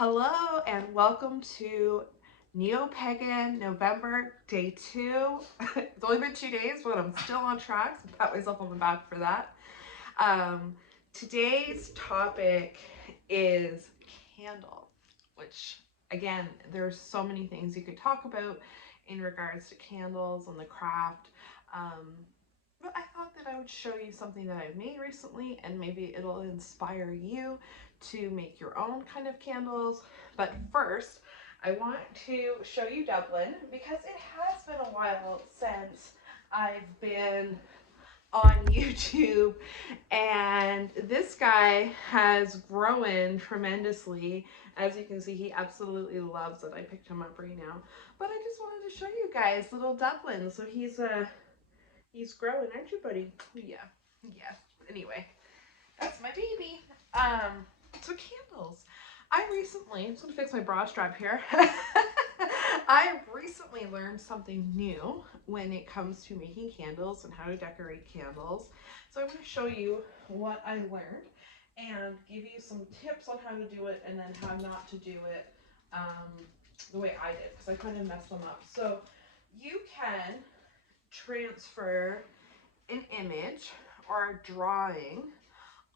Hello and welcome to Neo-Pagan November Day 2. It's only been 2 days, but I'm still on track, so pat myself on the back for that. Um, Today's topic is candle, which again, there's so many things you could talk about in regards to candles and the craft. Um, but I thought that I would show you something that I've made recently and maybe it'll inspire you to make your own kind of candles. But first, I want to show you Dublin because it has been a while since I've been on YouTube, and this guy has grown tremendously. As you can see, he absolutely loves it. I picked him up right now, but I just wanted to show you guys little Dublin. So he's growing, aren't you, buddy? Yeah. Anyway, that's my baby. So candles. I'm just gonna fix my bra strap here. I recently learned something new when it comes to making candles and how to decorate candles. So I'm going to show you what I learned and give you some tips on how to do it and then how not to do it the way I did because I kind of messed them up. So you can transfer an image or a drawing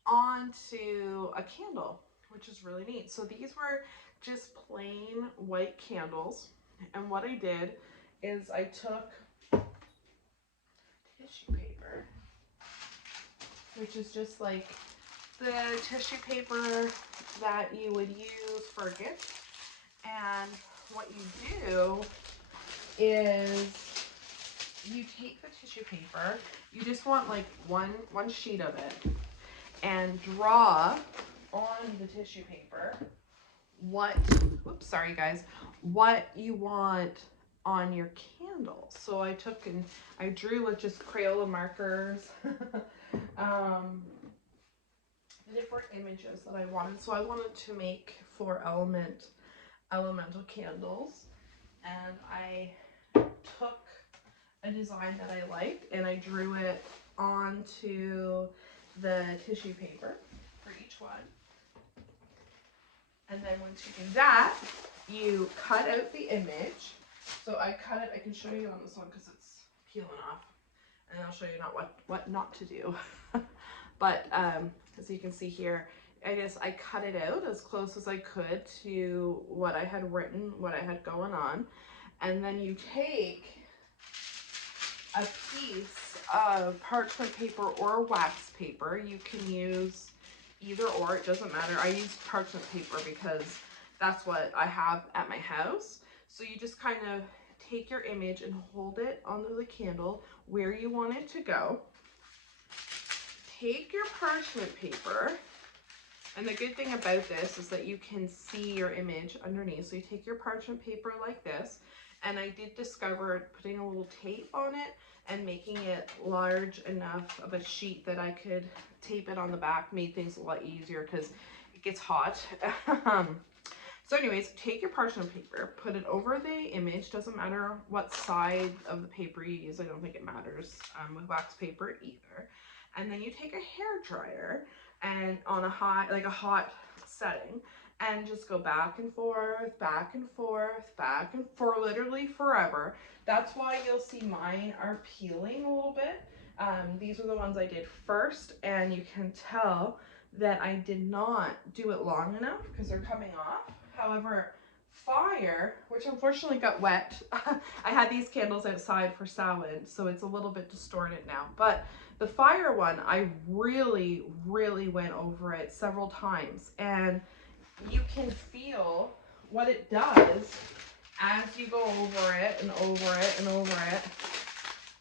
onto a candle, which is really neat. So these were just plain white candles, and what I did is I took tissue paper, which is just like the tissue paper that you would use for a gift, and what you do is you take the tissue paper, you just want like one sheet of it, and draw on the tissue paper what what you want on your candle. So I took and I drew with just Crayola markers the different images that I wanted. So I wanted to make 4 elemental candles, and I took a design that I liked and I drew it onto the tissue paper for each one. And then once you do that, you cut out the image. So I cut it, I can show you on this one because it's peeling off. And I'll show you what not to do. But as you can see here, I cut it out as close as I could to what I had written, what I had going on. And then you take a piece of parchment paper or wax paper. You can use either or, it doesn't matter. I use parchment paper because that's what I have at my house. So you just kind of take your image and hold it onto the candle where you want it to go. Take your parchment paper, and the good thing about this is that you can see your image underneath. So you take your parchment paper like this, and I did discover putting a little tape on it and making it large enough of a sheet that I could tape it on the back made things a lot easier because it gets hot. So anyways, take your parchment paper, put it over the image. Doesn't matter what side of the paper you use. I don't think it matters with wax paper either. And then you take a hair dryer and on a hot setting, and just go back and forth, back and forth, back and forth, literally forever. That's why you'll see mine are peeling a little bit. These are the ones I did first, and you can tell that I did not do it long enough because they're coming off. However, fire, which unfortunately got wet, I had these candles outside for Samhain, so it's a little bit distorted now, but the fire one, I really went over it several times, and you can feel what it does as you go over it and over it and over it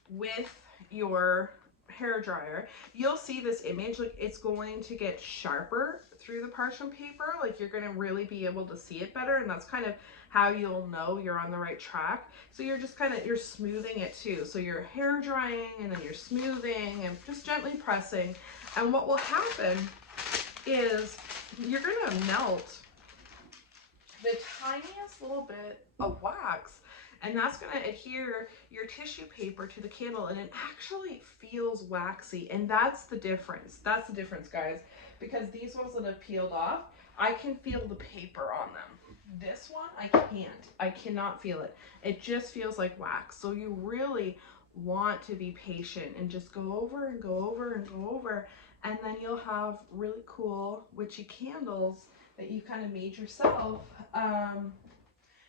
with your hair dryer. You'll see this image, like it's going to get sharper through the parchment paper, like you're going to really be able to see it better, and that's kind of how you'll know you're on the right track. So you're just you're smoothing it too. So you're hair drying and then you're smoothing and just gently pressing. And what will happen is you're going to melt the tiniest little bit of wax, and that's going to adhere your tissue paper to the candle, and it actually feels waxy. And that's the difference. That's the difference, guys, because these ones that have peeled off, I can feel the paper on them. This one, I can't. I cannot feel it. It just feels like wax. So you really want to be patient and just go over and go over and go over. And then you'll have really cool witchy candles that you kind of made yourself. And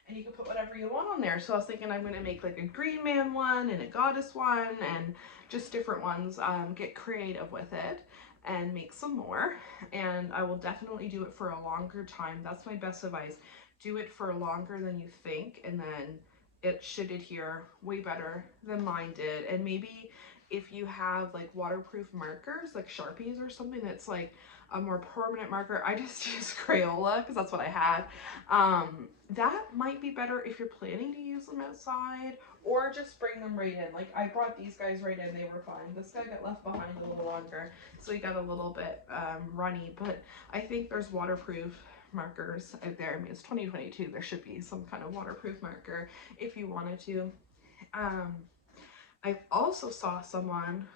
you can put whatever you want on there. So I was thinking I'm going to make like a green man one and a goddess one and just different ones. Get creative with it and make some more. And I will definitely do it for a longer time. That's my best advice. Do it for longer than you think, and then it should adhere way better than mine did. And maybe if you have like waterproof markers, like Sharpies or something that's like a more permanent marker. I just use Crayola because that's what I had. That might be better if you're planning to use them outside, or just bring them right in. Like I brought these guys right in, they were fine. This guy got left behind a little longer, so he got a little bit runny, but I think there's waterproof markers out there. I mean, it's 2022, there should be some kind of waterproof marker if you wanted to. I also saw someone,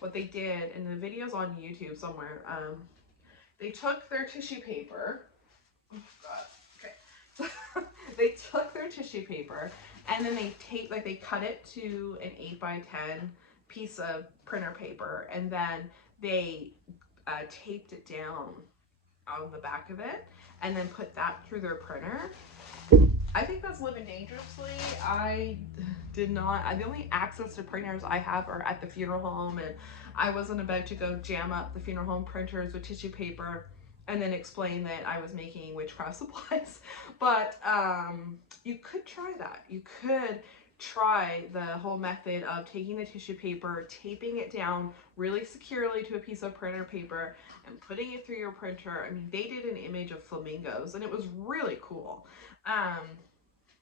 what they did, and the video's on YouTube somewhere, they took their tissue paper, oh god, okay, they took their tissue paper and then they they cut it to an 8x10 piece of printer paper, and then they taped it down on the back of it and then put that through their printer. I think that's living dangerously. I did not, the only access to printers I have are at the funeral home, and I wasn't about to go jam up the funeral home printers with tissue paper and then explain that I was making witchcraft supplies. But you could try that. You could try the whole method of taking the tissue paper, taping it down really securely to a piece of printer paper and putting it through your printer. I mean, they did an image of flamingos and it was really cool.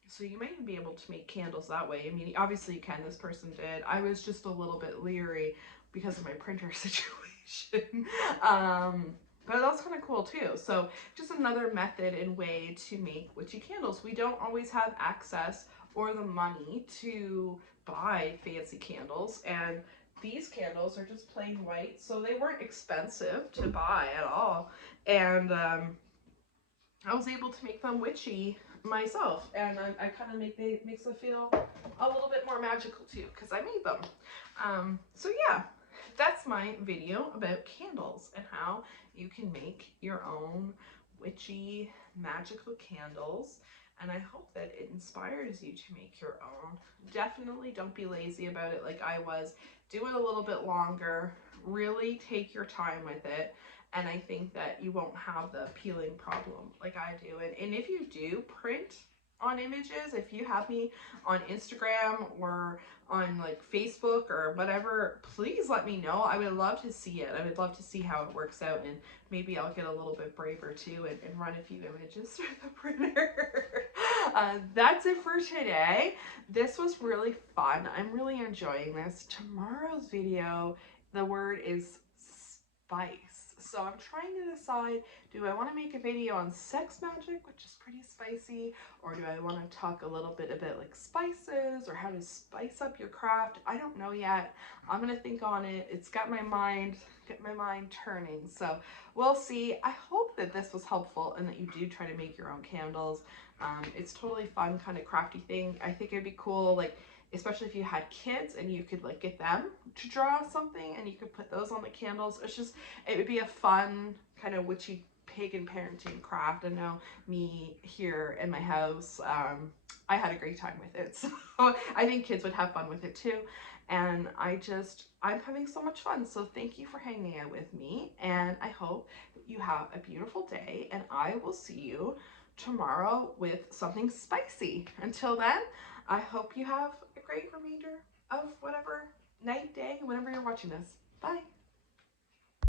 So you might even be able to make candles that way. I mean, obviously you can, this person did. I was just a little bit leery because of my printer situation. But that was kind of cool too. So just another method and way to make witchy candles. We don't always have access or the money to buy fancy candles, and these candles are just plain white, so they weren't expensive to buy at all. And I was able to make them witchy myself, and I kind of makes them feel a little bit more magical too because I made them. So yeah, that's my video about candles and how you can make your own witchy magical candles, and I hope that it inspires you to make your own. Definitely don't be lazy about it like I was. Do it a little bit longer, really take your time with it, and I think that you won't have the peeling problem like I do. And if you do print on images, if you have me on Instagram or on like Facebook or whatever, please let me know. I would love to see it. I would love to see how it works out, and maybe I'll get a little bit braver too and run a few images through the printer. That's it for today. This was really fun. I'm really enjoying this. Tomorrow's video, the word is spice. So I'm trying to decide, do I want to make a video on sex magic, which is pretty spicy, or do I want to talk a little bit about like spices or how to spice up your craft? I don't know yet. I'm going to think on it. It's got my mind turning. So we'll see. I hope that this was helpful and that you do try to make your own candles. It's totally fun, kind of crafty thing. I think it'd be cool, like, especially if you had kids and you could like get them to draw something and you could put those on the candles. It would be a fun kind of witchy pagan parenting craft. I know me here in my house, I had a great time with it. So I think kids would have fun with it too. And I'm having so much fun. So thank you for hanging out with me. And I hope you have a beautiful day, and I will see you tomorrow with something spicy. Until then, I hope you have a great remainder of whatever night, day, whenever you're watching this. Bye.